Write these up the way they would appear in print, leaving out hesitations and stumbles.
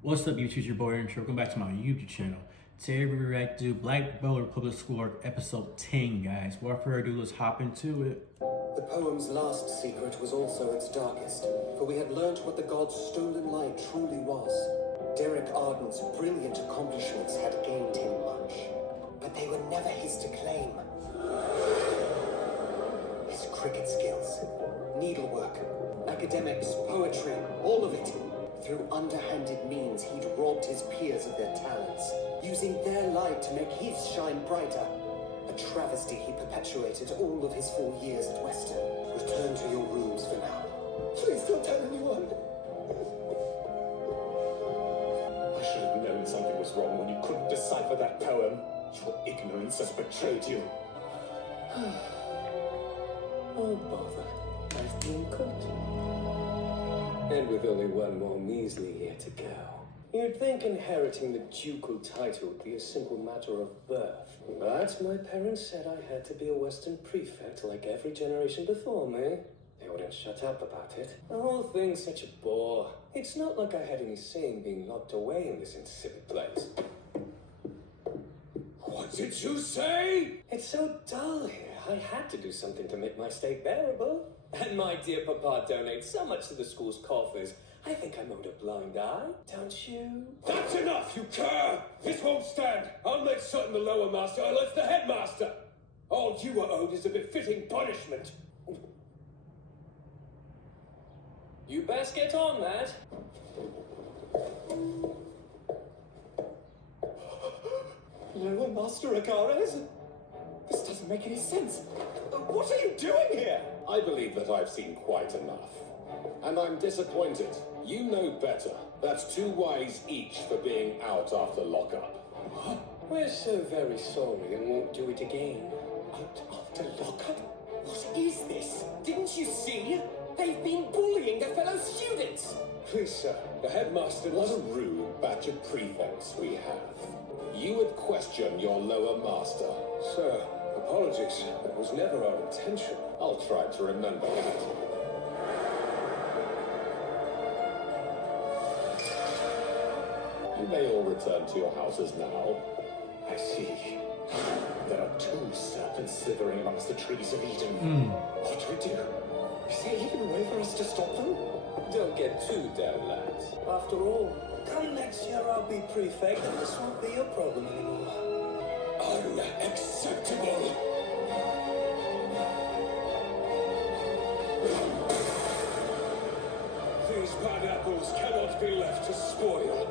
What's up, YouTube? It's your boy Intro. Welcome back to my YouTube channel. Today we react to Black Butler Public School Arc episode 10, guys. Without further ado, let's hop into it. The poem's last secret was also its darkest, for we had learnt what the god's stolen light truly was. Derek Arden's brilliant accomplishments had gained him much, but they were never his to claim. His cricket skills, needlework, academics, poetry, all of it. Through underhanded means, he'd robbed his peers of their talents, using their light to make his shine brighter. A travesty he perpetuated all of his 4 years at Western. Return to your rooms for now. Please don't tell anyone. I should have known something was wrong when you couldn't decipher that poem. Your ignorance has betrayed you. Oh, bother. I've been caught. And with only one more measly year to go. You'd think inheriting the ducal title would be a simple matter of birth. But my parents said I had to be a Western prefect like every generation before me. They wouldn't shut up about it. The whole thing's such a bore. It's not like I had any say in being locked away in this insipid place. What did you say? It's so dull here. I had to do something to make my stay bearable. And my dear papa donates so much to the school's coffers. I think I'm owed a blind eye, don't you? That's enough, you cur! This won't stand. I'll make certain the lower master alerts the headmaster. All you are owed is a befitting punishment. You best get on that. Lower Master Agares? This doesn't make any sense. What are you doing here? I believe that I've seen quite enough. And I'm disappointed. You know better. That's 2 wives each for being out after lockup. We're so very sorry and won't do it again. Out after lockup? What is this? Didn't you see? They've been bullying their fellow students. Please, sir. The headmaster... What a rude batch of prefects we have. You would question your lower master. Sir, apologies. That was never our intention. I'll try to remember that. You may all return to your houses now. I see. There are 2 serpents slithering amongst the trees of Eden. What do we do? Is there even a way for us to stop them? Don't get too down, lads. After all, come next year I'll be prefect and this won't be a problem anymore. Unacceptable! These bad apples cannot be left to spoil,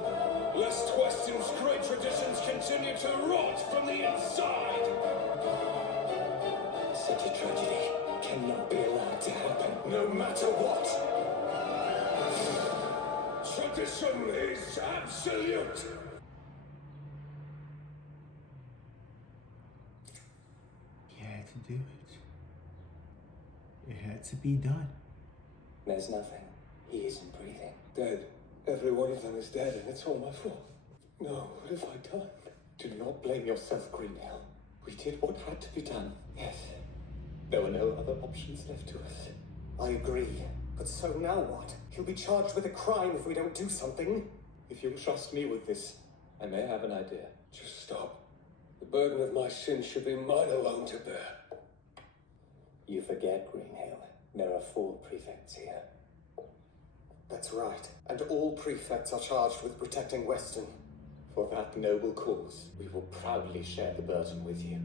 lest Weston's great traditions continue to rot from the inside! Such a tragedy cannot be allowed to happen. No matter what! Tradition is absolute! He had to do it. It had to be done. There's nothing. He isn't breathing. Dead. Every one of them is dead, and it's all my fault. No, what have I done? Do not blame yourself, Greenhill. We did what had to be done. Yes. There were no other options left to us. I agree. But so now what? He'll be charged with a crime if we don't do something. If you'll trust me with this, I may have an idea. Just stop. The burden of my sins should be mine alone to bear. You forget, Greenhill. There are 4 prefects here. That's right. And all prefects are charged with protecting Western. For that noble cause, we will proudly share the burden with you.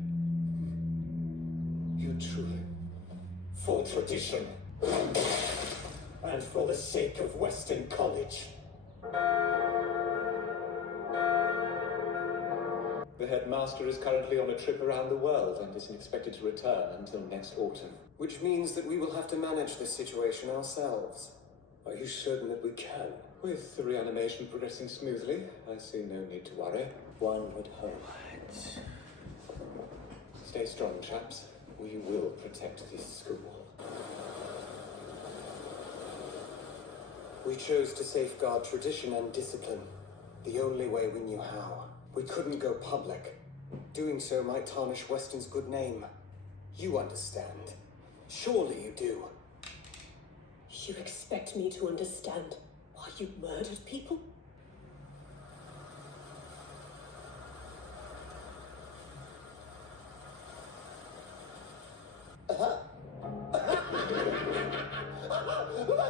You truly... For tradition. And for the sake of Western College. The headmaster is currently on a trip around the world and isn't expected to return until next autumn. Which means that we will have to manage this situation ourselves. Are you certain that we can? With the reanimation progressing smoothly, I see no need to worry. One would hope. Stay strong, chaps. We will protect this school. We chose to safeguard tradition and discipline, the only way we knew how. We couldn't go public. Doing so might tarnish Weston's good name. You understand. Surely you do. You expect me to understand why you murdered people?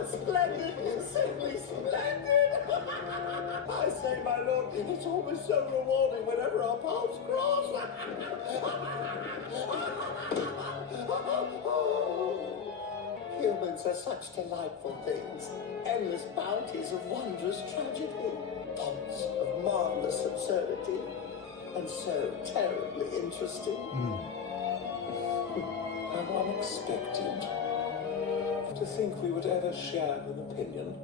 Splendid! Simply splendid! I say, my lord, it's always so rewarding whenever our paths cross. Humans are such delightful things. Endless bounties of wondrous tragedy. Fonts of marvelous absurdity. And so terribly interesting. How unexpected. To think we would ever share an opinion.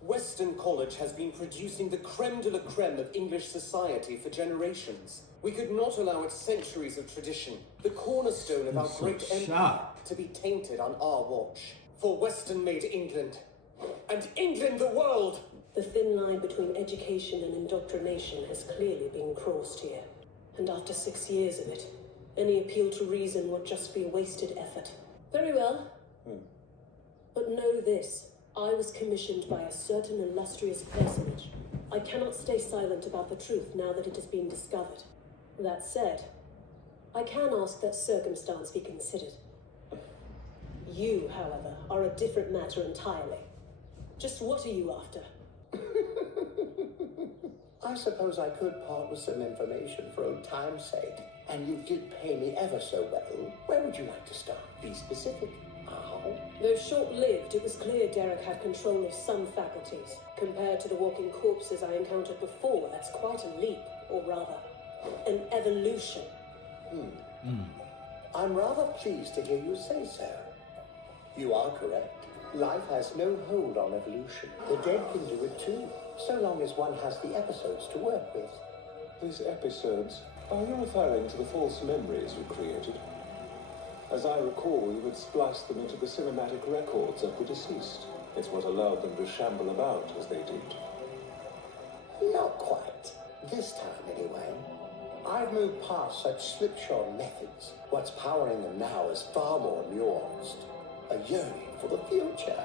Western College has been producing the creme de la creme of English society for generations. We could not allow its centuries of tradition, the cornerstone of our so great empire, shocked. to be tainted on our watch. For Western made England, and England the world! The thin line between education and indoctrination has clearly been crossed here. And after 6 years of it, any appeal to reason would just be a wasted effort. Very well. But know this. I was commissioned by a certain illustrious personage. I cannot stay silent about the truth now that it has been discovered. That said, I can ask that circumstance be considered. You, however, are a different matter entirely. Just what are you after? I suppose I could part with some information for old time's sake. And you did pay me ever so well. Where would you like to start? Be specific. How? Though short-lived, it was clear Derek had control of some faculties. Compared to the walking corpses I encountered before, that's quite a leap, or rather, an evolution. I'm rather pleased to hear you say so. You are correct. Life has no hold on evolution. The dead can do it too, so long as one has the episodes to work with. These episodes, are you referring to the false memories you created? As I recall, you had spliced them into the cinematic records of the deceased. It's what allowed them to shamble about as they did. Not quite. This time, anyway. I've moved past such slipshod methods. What's powering them now is far more nuanced. A yearning for the future.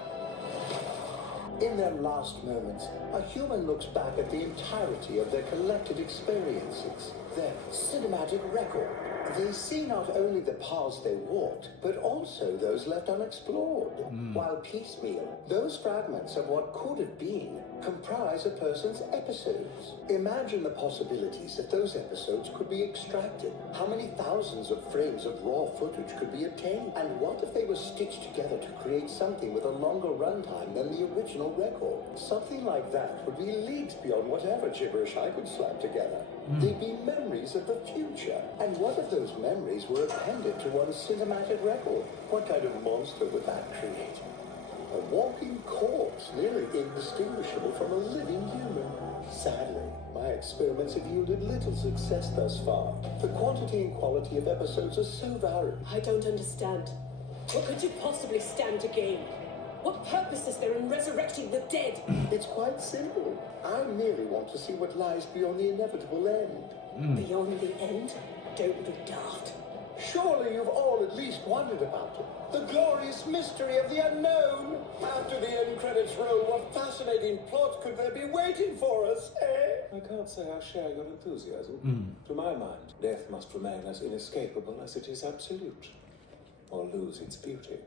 In their last moments, a human looks back at the entirety of their collected experiences, their cinematic record. They see not only the paths they walked, but also those left unexplored. While piecemeal, those fragments of what could have been comprise a person's episodes. Imagine the possibilities if those episodes could be extracted. How many thousands of frames of raw footage could be obtained? And what if they were stitched together to create something with a longer runtime than the original record? Something like that would be leagues beyond whatever gibberish I could slap together. They'd be memories of the future. And what if those memories were appended to one's cinematic record? What kind of monster would that create? A walking corpse, nearly indistinguishable from a living human. Sadly, my experiments have yielded little success thus far. The quantity and quality of episodes are so varied. I don't understand. What could you possibly stand to gain? What purpose is there in resurrecting the dead? It's quite simple. I merely want to see what lies beyond the inevitable end. Beyond the end? Don't be daft. Surely you've all at least wondered about it. The glorious mystery of the unknown. After the end credits roll, what fascinating plot could there be waiting for us, eh? I can't say I share your enthusiasm. To my mind, death must remain as inescapable as it is absolute, or lose its beauty.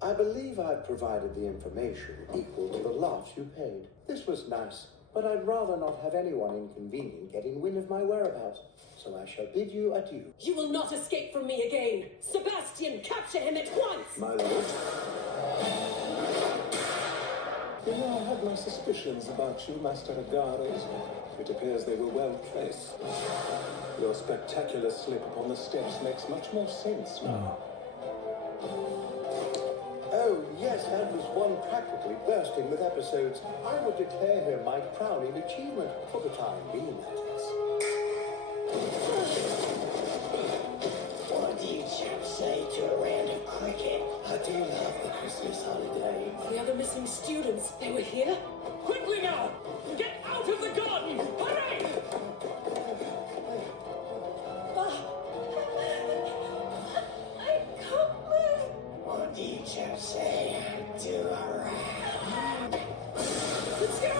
I believe I've provided the information equal to the loss you paid. This was nice, but I'd rather not have anyone inconvenient getting wind of my whereabouts. So I shall bid you adieu. You will not escape from me again! Sebastian, capture him at once! My lord? You know, I had my suspicions about you, Master Agares. It appears they were well placed. Your spectacular slip upon the steps makes much more sense now. Oh, yes, that was one practically bursting with episodes. I would declare him my crowning achievement, for the time being, that is. What do you chaps say to a round of cricket? I do love the Christmas holiday. The other missing students, they were here? Quickly now! Get out of the garden! Hurry! I can't move! What do you chaps say to a round? Let's go!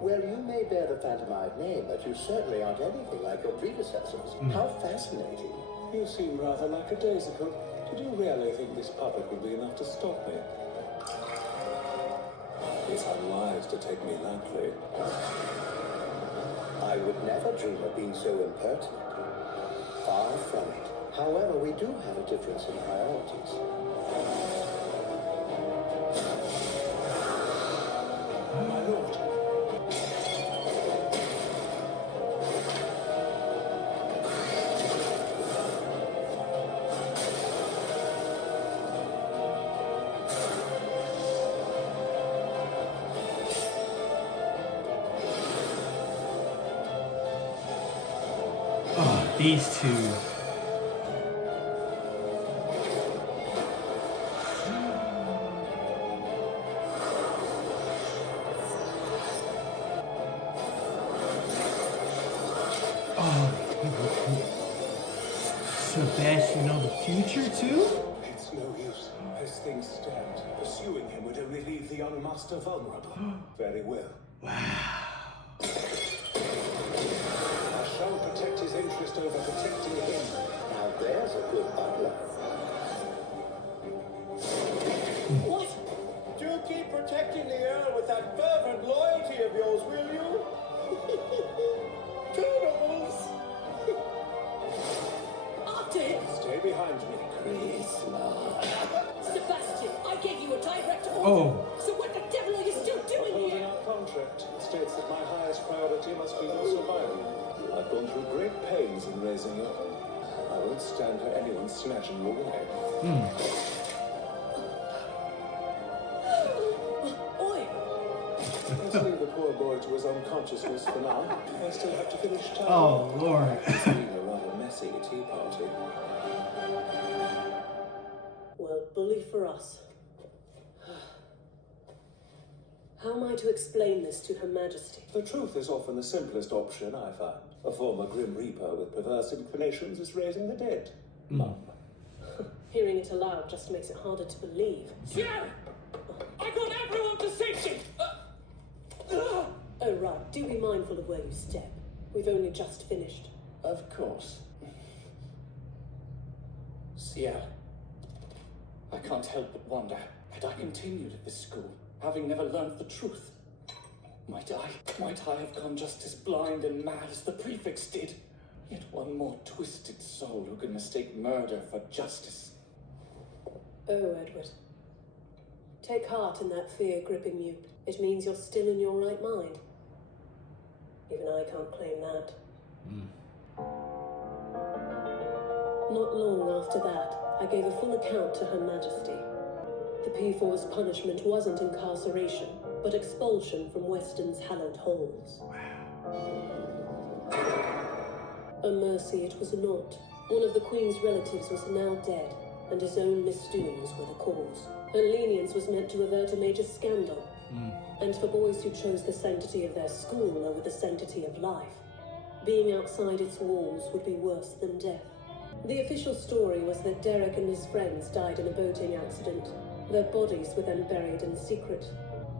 Well, you may bear the phantomhive name, but you certainly aren't anything like your predecessors. How fascinating. You seem rather lackadaisical. Did you really think this puppet would be enough to stop me? It's unwise to take me lightly. I would never dream of being so impertinent. Far from it. However, we do have a difference in priorities. My lord. Oh, these two. Sebastian know the future too? It's no use. As things stand, pursuing him would only leave the young master vulnerable. Very well. Wow. I shall protect his interest over protecting him. Now there's a good butler. What? Do keep protecting the Earl with that fervent loyalty of yours, will you? Toodles! After him! Stay behind me. Sebastian, I gave you a direct order. Oh. So what the devil are you still doing Holding here? our contract, it states that my highest priority must be your survival. I've gone through great pains in raising you. I won't stand for anyone snatching you away. Oi! Let's leave the poor boy to his unconsciousness for now. I still have to finish time. Oh, Lord. It's been a rather messy tea party. Well, bully for us. How am I to explain this to Her Majesty? The truth is often the simplest option, I find. A former Grim Reaper with perverse inclinations is raising the dead. Mum. Hearing it aloud just makes it harder to believe. Sierra! I got everyone to safety! Oh, right. Do be mindful of where you step. We've only just finished. Of course. Sierra, I can't help but wonder, had I continued at this school, having never learned the truth, might I have gone just as blind and mad as the prefects did? Yet one more twisted soul who can mistake murder for justice. Oh, Edward. Take heart in that fear gripping you. It means you're still in your right mind. Even I can't claim that. Not long after that, I gave a full account to Her Majesty. The P4's punishment wasn't incarceration, but expulsion from Weston's hallowed halls. A mercy it was not. One of the Queen's relatives was now dead, and his own misdoings were the cause. Her lenience was meant to avert a major scandal, and for boys who chose the sanctity of their school over the sanctity of life, being outside its walls would be worse than death. The official story was that Derek and his friends died in a boating accident. Their bodies were then buried in secret.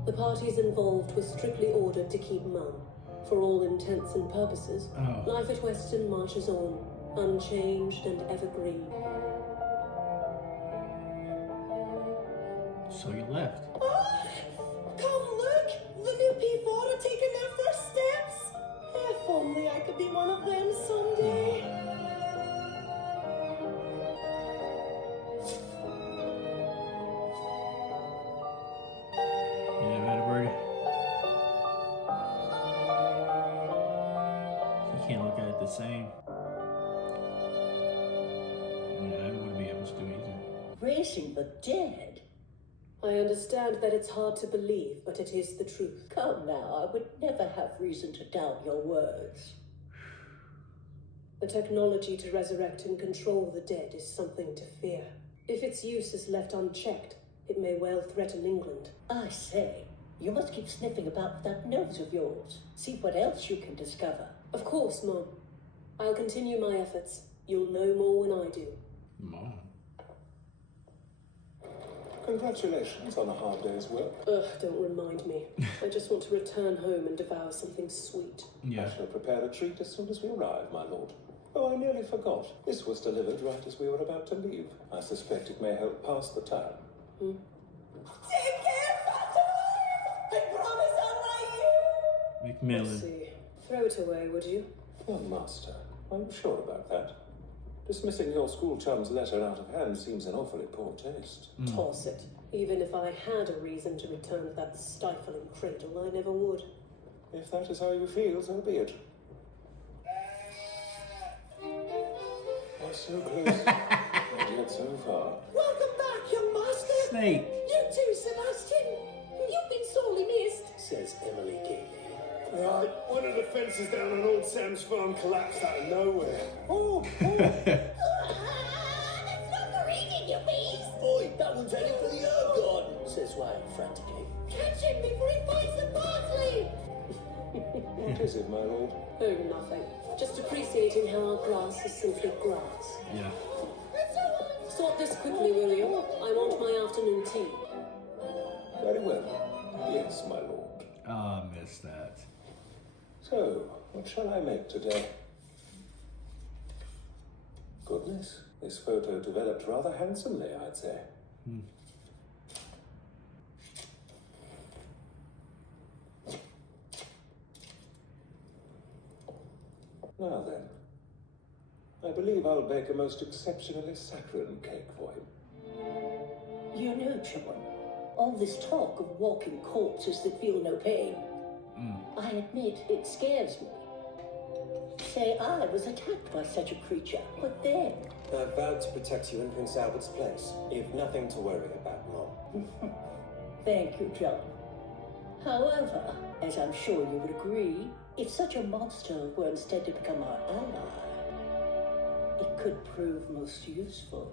The parties involved were strictly ordered to keep mum. For all intents and purposes, life at Weston marches on, unchanged and evergreen. So you left. Come look! The new P4 are taking their first steps! If only I could be one of them someday. Yeah, Edward. He can't look at it the same. Yeah, I wouldn't be able to do either. Raising the dead? I understand that it's hard to believe, but it is the truth. Come now, I would never have reason to doubt your words. The technology to resurrect and control the dead is something to fear. If its use is left unchecked, it may well threaten England. I say, you must keep sniffing about with that nose of yours. See what else you can discover. Of course, Mom. I'll continue my efforts. You'll know more when I do. Mom. Congratulations on a hard day's work. Ugh, don't remind me. I just want to return home and devour something sweet. Yeah. I shall prepare a treat as soon as we arrive, my lord. Oh, I nearly forgot. This was delivered right as we were about to leave. I suspect it may help pass the time. Take care, Phantomhive! I promise I'll write you! Let's Macmillan. see. Throw it away, would you? Well, Master, are you sure about that? Dismissing your school chum's letter out of hand seems an awfully poor taste. Toss it. Even if I had a reason to return to that stifling cradle, I never would. If that is how you feel, so be it. We're so close, and yet so far. Welcome back, young master. Snake. You too, Sebastian. You've been sorely missed. Says Emily gaily. Right, one of the fences down on Old Sam's farm collapsed out of nowhere. That's not for eating, you beast. Boy, that one's heading for the herb garden, says Wayne frantically. Catch him before he bites the parsley. What is it, my lord? Oh, nothing. Just appreciating how our grass is simply grass. Yeah. Sort this quickly, will you? I want my afternoon tea. Very well. Yes, my lord. Ah, missed that. So, what shall I make today? Goodness, this photo developed rather handsomely, I'd say. Now then, I believe I'll bake a most exceptionally saccharine cake for him. You know, John, all this talk of walking corpses that feel no pain, I admit it scares me. Say I was attacked by such a creature, what then? I vowed to protect you in Prince Albert's place. You've nothing to worry about, Mom. Thank you, John. However, as I'm sure you would agree, if such a monster were instead to become our ally, it could prove most useful.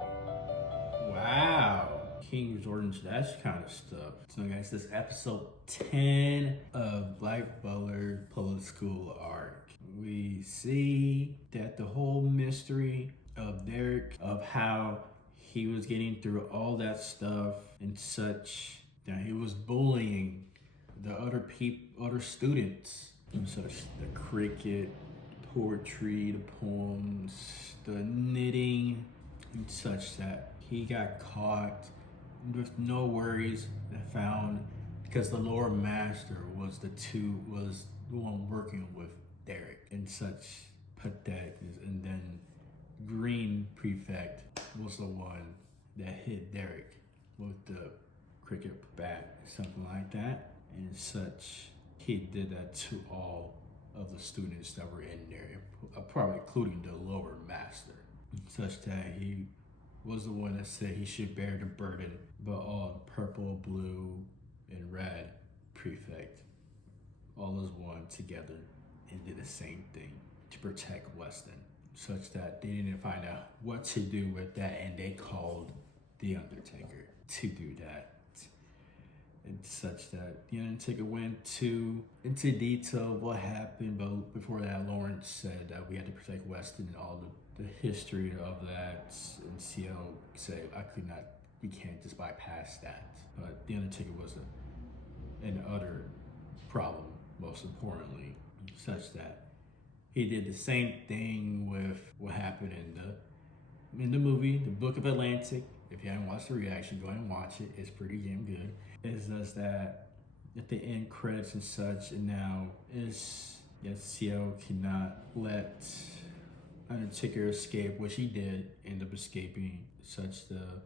Wow. King resorting to that kind of stuff. So guys, this is episode 10 of Black Butler Public School arc. We see that the whole mystery of Derek, of how he was getting through all that stuff and such, that he was bullying the other students and such, the cricket, poetry, the poems, the knitting and such, that he got caught with no worries and found, because the lower master was the one working with Derek and such pathetic. And then Green Prefect was the one that hit Derek with the cricket bat, something like that. And such, he did that to all of the students that were in there, probably including the lower master, such that he was the one that said he should bear the burden, but all purple, blue, and red prefect all as one together and did the same thing to protect Weston, such that they didn't find out what to do with that, and they called the Undertaker to do that. And such that the Undertaker went into detail of what happened, but before that, Lawrence said that we had to protect Weston and all the history of that, and CL said, we can't just bypass that. But the Undertaker was an utter problem, most importantly, such that he did the same thing with what happened in the movie, The Book of Atlantic. If you haven't watched the reaction, go ahead and watch it. It's pretty damn good. It's just that at the end credits and such, and now is CL cannot let Undertaker escape, which he did end up escaping, such the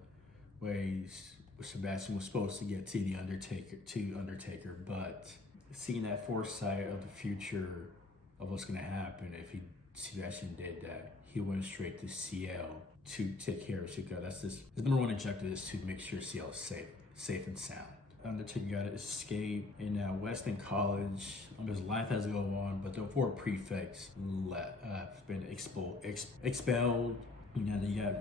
ways Sebastian was supposed to get to the Undertaker, but seeing that foresight of the future of what's gonna happen if Sebastian did that, he went straight to CL to take care of Chico. That's his number one objective, is to make sure CL is safe and sound. Undertaker got to escape in Weston College. His life has to go on, but the 4 prefects have been expelled. And now they got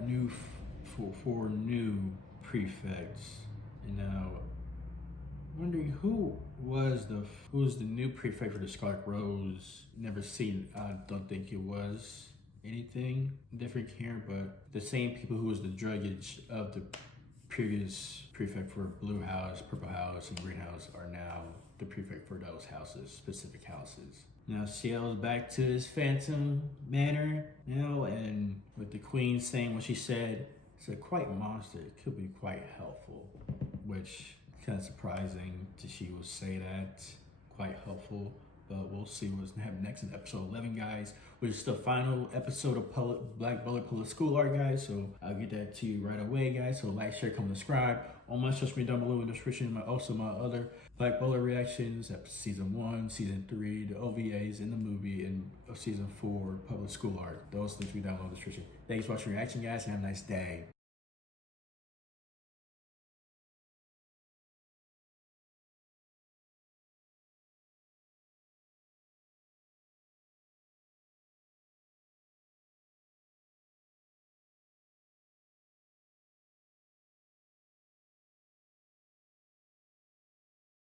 four new prefects. And now, wondering who was the new prefect for the Scarlet Rose. Never seen. I don't think it was anything different here, but the same people who was the druggage of the previous prefect for Blue House, Purple House, and Green House are now the prefect for those houses, specific houses. Now Ciel's back to his phantom manor, and with the queen saying what she said, it's a quite monster. It could be quite helpful, which kind of surprising that she will say that. Quite helpful, but we'll see what's gonna happen next in episode 11, guys, which is the final episode of Black Butler Public School Art, guys. So I'll get that to you right away, guys. So like, share, comment, subscribe. On my social media down below in the description, also my other Black Butler reactions, season 1, season 3, the OVAs in the movie, and season 4 Public School Art. Those things will be down below in the description. Thanks for watching reaction, guys, and have a nice day.